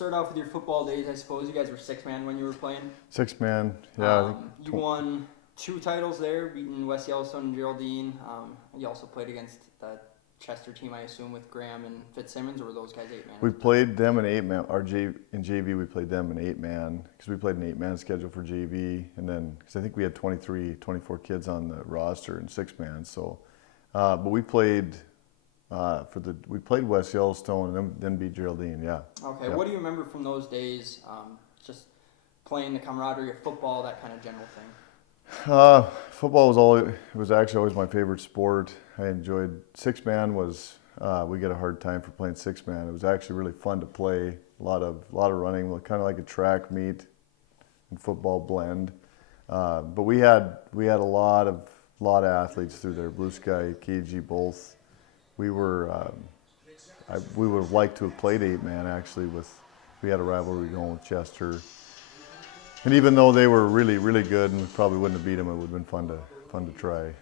start off with your football days. I suppose you guys were six-man when you were playing. Six-man, yeah. You won 2 titles there, beating West Yellowstone and Geraldine. You also played against the Chester team, I assume, with Graham and Fitzsimmons, or were those guys 8-man? We played them in 8-man. In JV, we played them in 8-man because we played an 8-man schedule for JV, and then because I think we had 24 kids on the roster in 6-man. So, but we played we played West Yellowstone and then beat Geraldine. Yeah. Okay. What do you remember from those days? Just playing the camaraderie of football, that kind of general thing. Football was actually always my favorite sport. I enjoyed 6-man was we get a hard time for playing 6-man. It was actually really fun to play. A lot of running, kind of like a track meet and football blend. But we had a lot of athletes through there. Blue Sky, KG, both. We would have liked to have played 8-man actually. We had a rivalry going with Chester. And even though they were really, really good and we probably wouldn't have beat them, it would have been fun to try.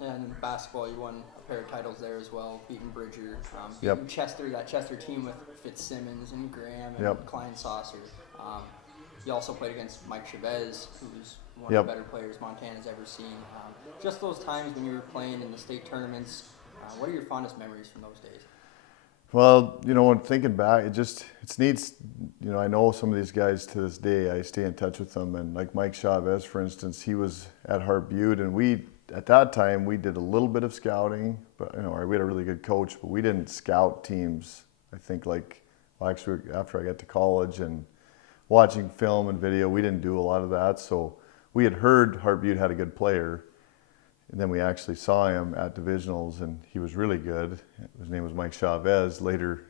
Yeah, and in basketball, you won a pair of titles there as well, beating Bridger, beating Chester, that Chester team with Fitzsimmons and Graham and Klein Saucer. You also played against Mike Chavez, who's one of the better players Montana's ever seen. Just those times when you were playing in the state tournaments, what are your fondest memories from those days? Well, when thinking back, it needs, I know some of these guys to this day, I stay in touch with them. And like Mike Chavez, for instance, he was at Hart Butte, and at that time, we did a little bit of scouting, but, we had a really good coach, but we didn't scout teams. I think actually after I got to college and watching film and video, we didn't do a lot of that. So we had heard Hart Butte had a good player. And then we actually saw him at divisionals, and he was really good. His name was Mike Chavez. Later,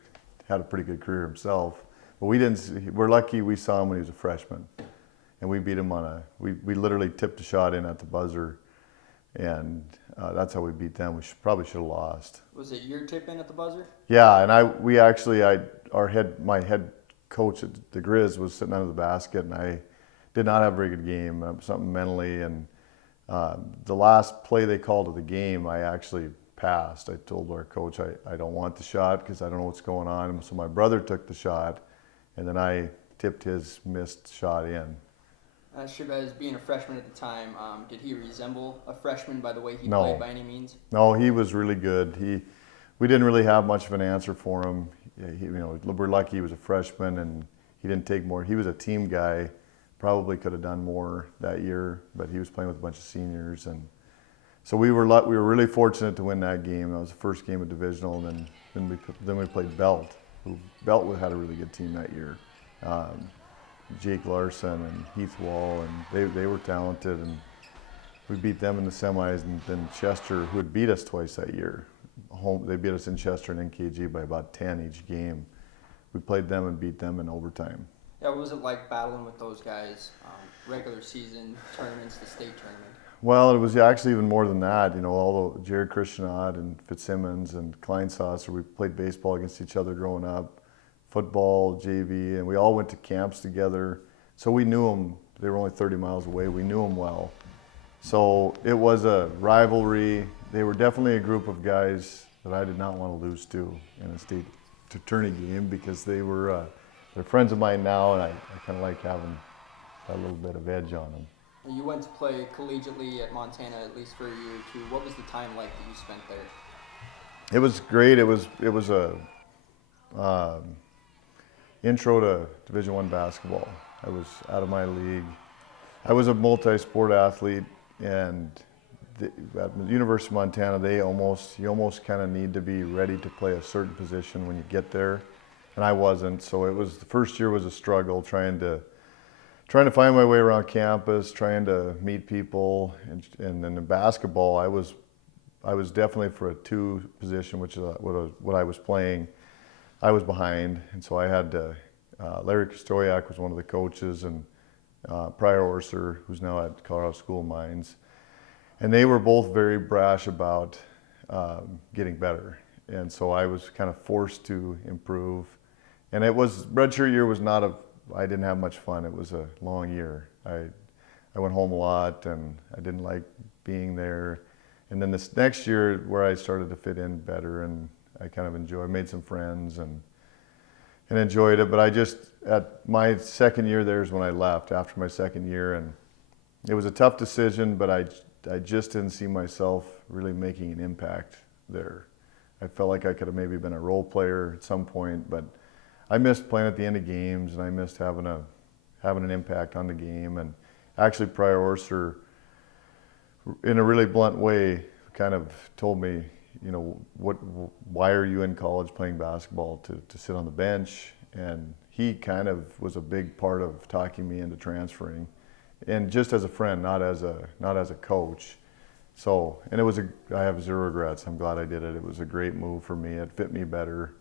had a pretty good career himself. But we're lucky we saw him when he was a freshman, and we beat him we literally tipped a shot in at the buzzer, and that's how we beat them. We probably should have lost. Was it your tip in at the buzzer? Yeah, and my head coach at the Grizz was sitting under the basket, and I did not have a very good game, something mentally, and. The last play they called of the game, I actually passed. I told our coach I don't want the shot because I don't know what's going on. So my brother took the shot, and then I tipped his missed shot in. Chavez, being a freshman at the time, did he resemble a freshman by the way he played by any means? No, he was really good. We didn't really have much of an answer for him. We're lucky he was a freshman and he didn't take more. He was a team guy. Probably could have done more that year, but he was playing with a bunch of seniors, and so we were really fortunate to win that game. That was the first game of divisional, and then we played Belt. Belt had a really good team that year. Jake Larson and Heath Wall, and they were talented, and we beat them in the semis. And then Chester, who had beat us twice that year, they beat us in Chester and NKG by about 10 each game. We played them and beat them in overtime. Yeah, what was it like battling with those guys, regular season, tournaments, the state tournament? Well, it was actually even more than that. Although Jared Christianot and Fitzsimmons and Klein Saucer, we played baseball against each other growing up, football, JV, and we all went to camps together. So we knew them. They were only 30 miles away. We knew them well. So it was a rivalry. They were definitely a group of guys that I did not want to lose to in a state tourney game because they're friends of mine now, and I kind of like having a little bit of edge on them. You went to play collegiately at Montana at least for a year or two. What was the time like that you spent there? It was great. It was a intro to Division I basketball. I was out of my league. I was a multi-sport athlete, and at the University of Montana, you almost kind of need to be ready to play a certain position when you get there. And I wasn't, so the first year was a struggle trying to find my way around campus, trying to meet people, and then in basketball, I was definitely for a 2 position, which is what I was playing. I was behind, and so I had to. Larry Kostoyak was one of the coaches, and Pryor Orser, who's now at Colorado School of Mines, and they were both very brash about getting better, and so I was kind of forced to improve. And redshirt year was I didn't have much fun. It was a long year. I went home a lot, and I didn't like being there. And then this next year where I started to fit in better, and I kind of made some friends, and and enjoyed it. But at my second year there is when I left, after my second year, and it was a tough decision, but I just didn't see myself really making an impact there. I felt like I could have maybe been a role player at some point, but I missed playing at the end of games, and I missed having an impact on the game. And actually, Priorster, in a really blunt way, kind of told me, why are you in college playing basketball to sit on the bench? And he kind of was a big part of talking me into transferring, and just as a friend, not as a coach. So, and I have zero regrets. I'm glad I did it. It was a great move for me. It fit me better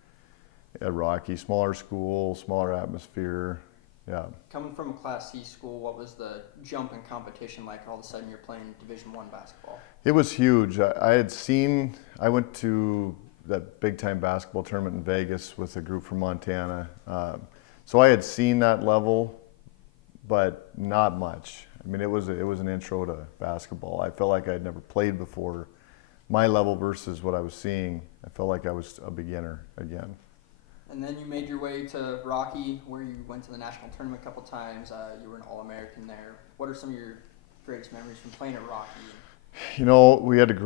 at Rocky. Smaller school, smaller atmosphere. Yeah. Coming from a Class C school, what was the jump in competition like? All of a sudden, you're playing Division I basketball. It was huge. I went to that big time basketball tournament in Vegas with a group from Montana. So I had seen that level, but not much. I mean, it was an intro to basketball. I felt like I'd never played before. My level versus what I was seeing, I felt like I was a beginner again. And then you made your way to Rocky, where you went to the national tournament a couple times. You were an All-American there. What are some of your greatest memories from playing at Rocky? We had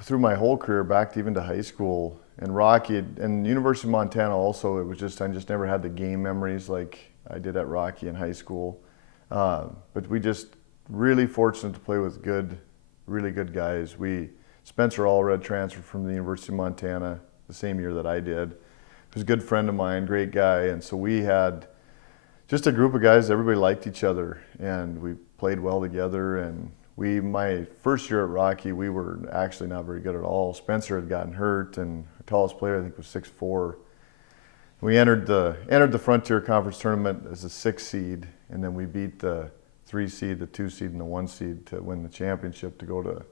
through my whole career, back even to high school, and Rocky and University of Montana also, I just never had the game memories like I did at Rocky in high school. But we just really fortunate to play with really good guys. Spencer Allred transferred from the University of Montana the same year that I did. He was a good friend of mine, great guy, and so we had just a group of guys. Everybody liked each other, and we played well together. And my first year at Rocky, we were actually not very good at all. Spencer had gotten hurt, and our tallest player I think was 6'4". We entered the Frontier Conference tournament as a 6 seed, and then we beat the 3 seed, the 2 seed, and the 1 seed to win the championship to go to.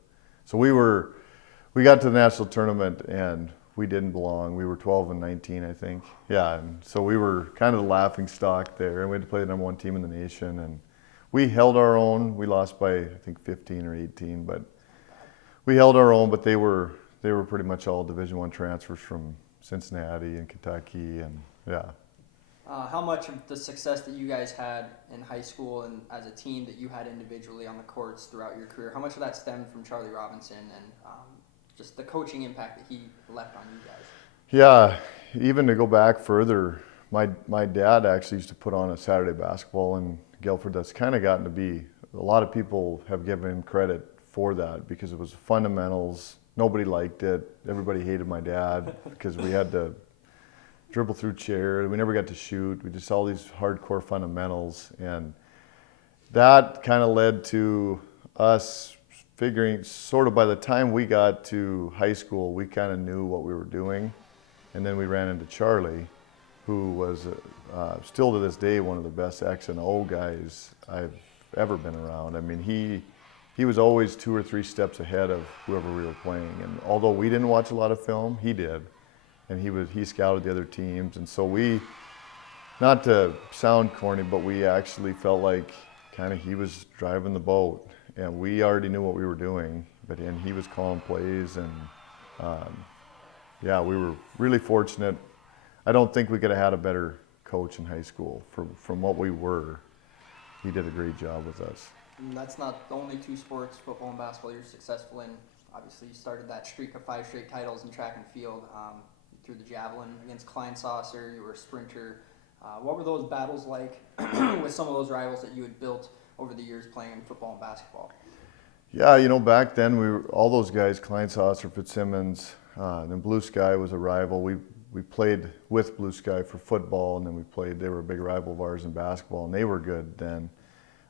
So we got to the national tournament, and we didn't belong. We were 12-19, I think. Yeah, and so we were kind of the laughing stock there, and we had to play the number 1 team in the nation, and we held our own. We lost by I think 15 or 18, but we held our own. But they were pretty much all Division I transfers from Cincinnati and Kentucky, and yeah. How much of the success that you guys had in high school and as a team that you had individually on the courts throughout your career, how much of that stemmed from Charlie Robinson and just the coaching impact that he left on you guys? Yeah, even to go back further, my dad actually used to put on a Saturday basketball in Gildford. That's kind of gotten to be, a lot of people have given him credit for that because it was fundamentals. Nobody liked it. Everybody hated my dad because we had to dribble through chairs. We never got to shoot. We just all these hardcore fundamentals, and that kind of led to us figuring, sort of by the time we got to high school, we kind of knew what we were doing. And then we ran into Charlie, who was still to this day one of the best X and O guys I've ever been around. I mean, he was always 2 or 3 steps ahead of whoever we were playing. And although we didn't watch a lot of film, he did. And he scouted the other teams. And so we, not to sound corny, but we actually felt like kind of he was driving the boat. And we already knew what we were doing, and he was calling plays, and we were really fortunate. I don't think we could have had a better coach in high school from what we were. He did a great job with us. And that's not the only 2 sports, football and basketball, you're successful in. Obviously, you started that streak of 5 straight titles in track and field. You threw the javelin against Klein-Saucer. You were a sprinter. What were those battles like with some of those rivals that you had built over the years playing in football and basketball? Yeah, back then all those guys, Klein-Saucer, Fitzsimmons, then Blue Sky was a rival. We played with Blue Sky for football, and then they were a big rival of ours in basketball, and they were good then.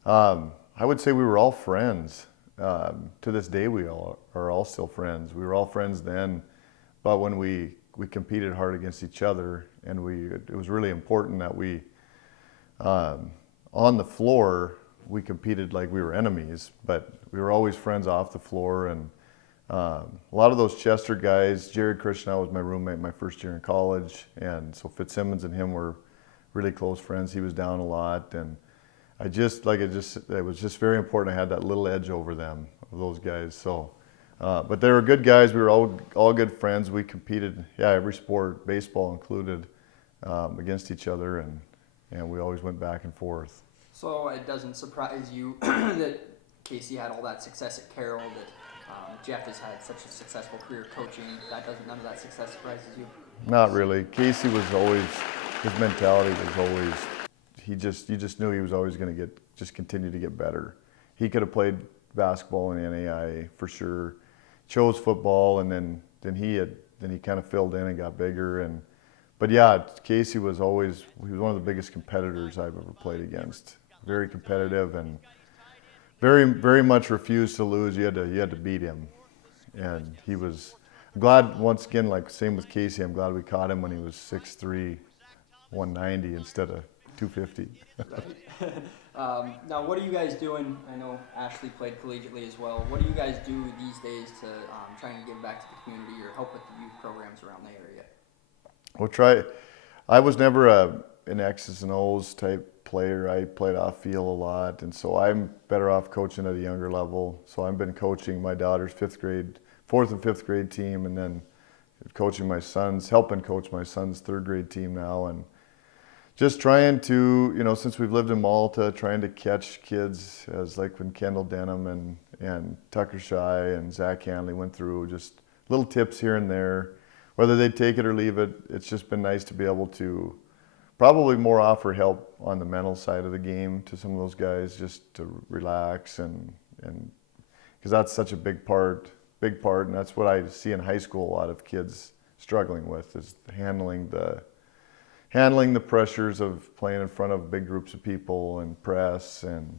I would say we were all friends. To this day, we all are all still friends. We were all friends then, but when we competed hard against each other, and it was really important that we, on the floor, we competed like we were enemies, but we were always friends off the floor. And a lot of those Chester guys, Jared Krishna was my roommate my first year in college, and so Fitzsimmons and him were really close friends. He was down a lot, and it was just very important I had that little edge over them, those guys. So, but they were good guys. We were all good friends. We competed, every sport, baseball included. against each other, and we always went back and forth. So it doesn't surprise you that Casey had all that success at Carroll, that Jeff has had such a successful career coaching. None of that success surprises you? Not really. Casey was always, his mentality was always, you just knew he was always going to continue to get better. He could have played basketball in the NAIA for sure. Chose football, and then he kind of filled in and got bigger. But yeah, Casey was one of the biggest competitors I've ever played against. Very competitive and very, very much refused to lose. You had to beat him, and he was. I'm glad, once again, like same with Casey, I'm glad we caught him when he was 6'3", 190 instead of 250. Now, what are you guys doing? I know Ashley played collegiately as well. What do you guys do these days to try and give back to the community or help with the youth programs around the area? I was never an X's and O's type player. I played off field a lot, and so I'm better off coaching at a younger level. So I've been coaching my daughter's 4th and 5th grade team, and then helping coach my son's 3rd grade team now, and just trying to, since we've lived in Malta, trying to catch kids as like when Kendall Denham and Tucker Shy and Zach Hanley went through, just little tips here and there. Whether they take it or leave it, it's just been nice to be able to probably more offer help on the mental side of the game to some of those guys, just to relax and because that's such a big part, and that's what I see in high school a lot of kids struggling with, is handling the pressures of playing in front of big groups of people and press, and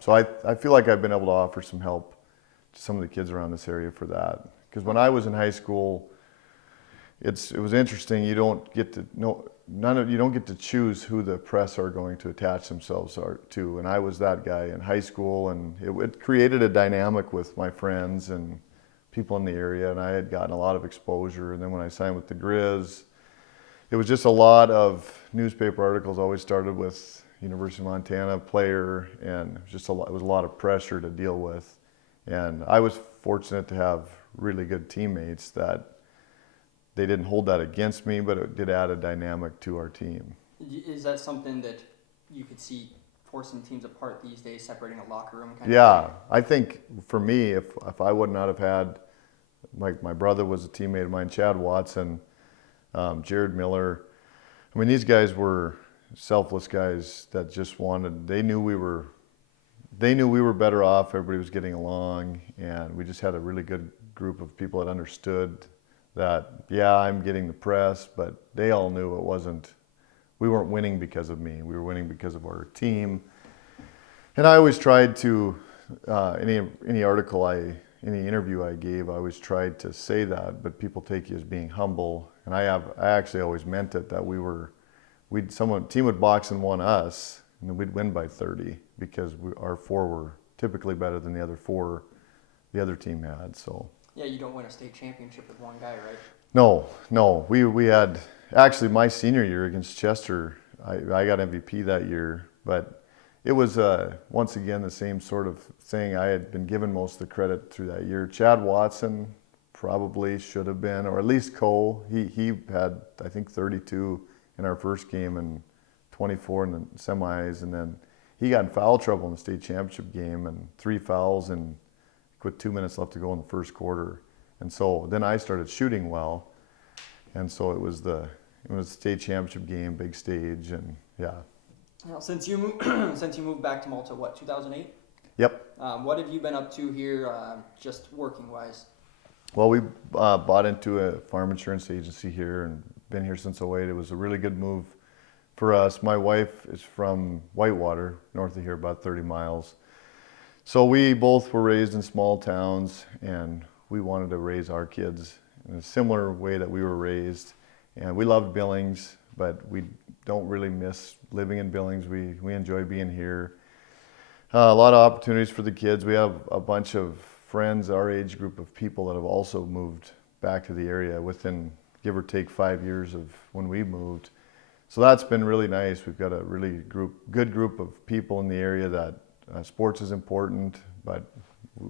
so I feel like I've been able to offer some help to some of the kids around this area for that. Because when I was in high school, it was interesting. You don't get to choose who the press are going to attach themselves to, and I was that guy in high school, and it created a dynamic with my friends and people in the area, and I had gotten a lot of exposure. And then when I signed with the Grizz, it was just a lot of newspaper articles. Always started with University of Montana player, and it was a lot of pressure to deal with. And I was fortunate to have really good teammates that they didn't hold that against me, but it did add a dynamic to our team. Is that something that you could see forcing teams apart these days, separating a locker room kind of thing? I think for me, if I would not have had, like my brother was a teammate of mine, Chad Watson, Jared Miller. I mean, these guys were selfless guys that just they knew we were better off. Everybody was getting along, and we just had a really good group of people that understood that, I'm getting the press, but they all knew we weren't winning because of me. We were winning because of our team. And I always tried to, any article any interview I gave, I always tried to say that, but people take you as being humble. And I actually always meant it, that team would box and won us, and then we'd win by 30 because our 4 were typically better than the other 4 the other team had. So. Yeah, you don't win a state championship with one guy, right? No. We had, actually my senior year against Chester, I got MVP that year, but it was once again the same sort of thing. I had been given most of the credit through that year. Chad Watson probably should have been, or at least Cole. He had, I think, 32 in our first game and 24 in the semis, and then he got in foul trouble in the state championship game, and 3 fouls and with 2 minutes left to go in the first quarter. And so then I started shooting well, and so it was the state championship game, big stage, and yeah. Now, since you moved back to Malta, 2008? Yep. What have you been up to here, just working wise? Well, we bought into a farm insurance agency here and been here since '08. It was a really good move for us. My wife is from Whitewater, north of here, about 30 miles. So we both were raised in small towns, and we wanted to raise our kids in a similar way that we were raised. And we loved Billings, but we don't really miss living in Billings. We enjoy being here. A lot of opportunities for the kids. We have a bunch of friends, our age group of people, that have also moved back to the area within, give or take, 5 years of when we moved. So that's been really nice. We've got a really good group of people in the area that sports is important, but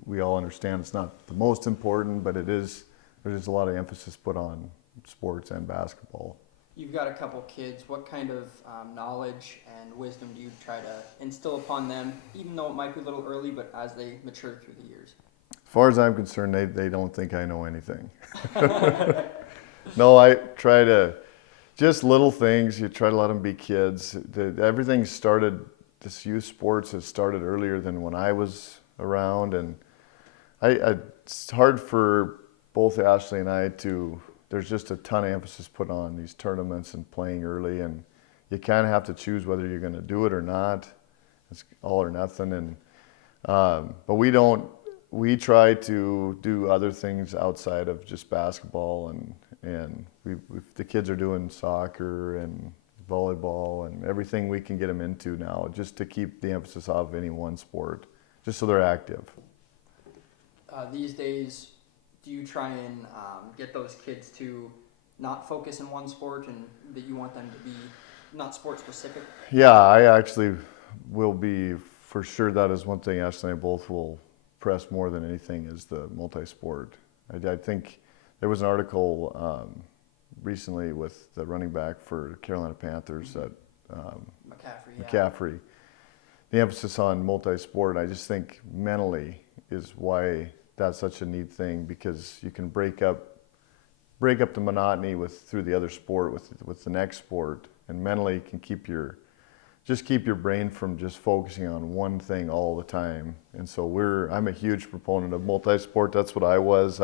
we all understand it's not the most important, but there's a lot of emphasis put on sports and basketball. You've got a couple kids. What kind of knowledge and wisdom do you try to instill upon them, even though it might be a little early, but as they mature through the years? As far as I'm concerned, they don't think I know anything. No, I try to, just little things, you try to let them be kids. Everything started, this youth sports has started earlier than when I was around, and it's hard for both Ashley and I there's just a ton of emphasis put on these tournaments and playing early, and you kind of have to choose whether you're going to do it or not. It's all or nothing, and but we try to do other things outside of just basketball, and the kids are doing soccer and volleyball and everything we can get them into now, just to keep the emphasis off any one sport, just so they're active. These days, do you try and get those kids to not focus in one sport, and that you want them to be not sport specific? Yeah, I actually will be, for sure. That is one thing Ashley and I both will press more than anything, is the multi-sport. I think there was an article recently with the running back for Carolina Panthers, that McCaffrey. The emphasis on multi-sport, I just think mentally is why that's such a neat thing, because you can break up the monotony through the other sport with the next sport, and mentally you can keep your brain from just focusing on one thing all the time. And so I'm a huge proponent of multi-sport. That's what I was.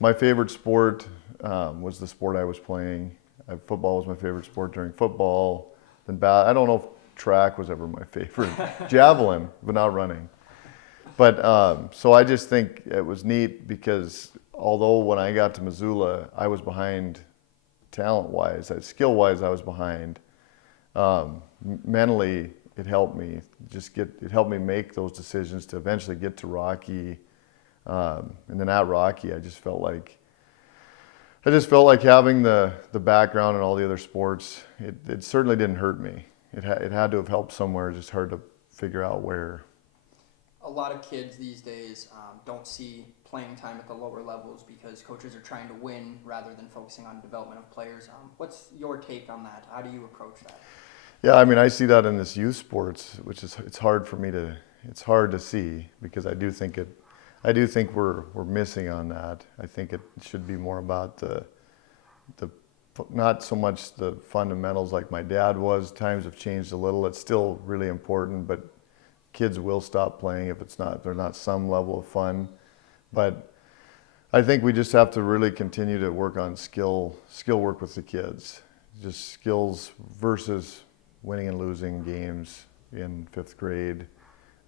My favorite sport was the sport I was playing. Football was my favorite sport during football. Then I don't know if track was ever my favorite. Javelin, but not running. But so I just think it was neat, because although when I got to Missoula, I was behind talent-wise, skill-wise I was behind. Mentally, it helped me make those decisions to eventually get to Rocky. And then at Rocky, I just felt like having the background in all the other sports, it certainly didn't hurt me. It had to have helped somewhere, just hard to figure out where. A lot of kids these days don't see playing time at the lower levels because coaches are trying to win rather than focusing on development of players. What's your take on that? How do you approach that? Yeah, I mean, I see that in this youth sports, which is it's hard to see, because I do think we're missing on that. I think it should be more about the not so much the fundamentals like my dad was. Times have changed a little. It's still really important, but kids will stop playing if there's not some level of fun. But I think we just have to really continue to work on skill work with the kids. Just skills versus winning and losing games in 5th grade.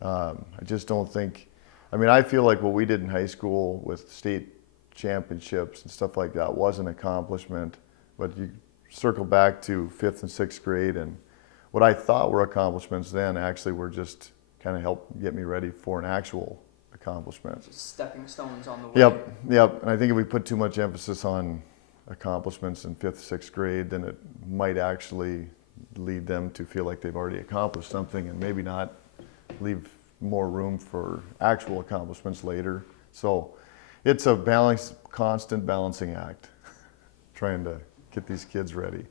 I just don't think, I feel like what we did in high school with state championships and stuff like that was an accomplishment, but you circle back to 5th and 6th grade, and what I thought were accomplishments then actually were just kind of helped get me ready for an actual accomplishment. Just stepping stones on the way. Yep. And I think if we put too much emphasis on accomplishments in 5th, 6th grade, then it might actually lead them to feel like they've already accomplished something, and maybe not leave more room for actual accomplishments later. So it's a constant balancing act, trying to get these kids ready.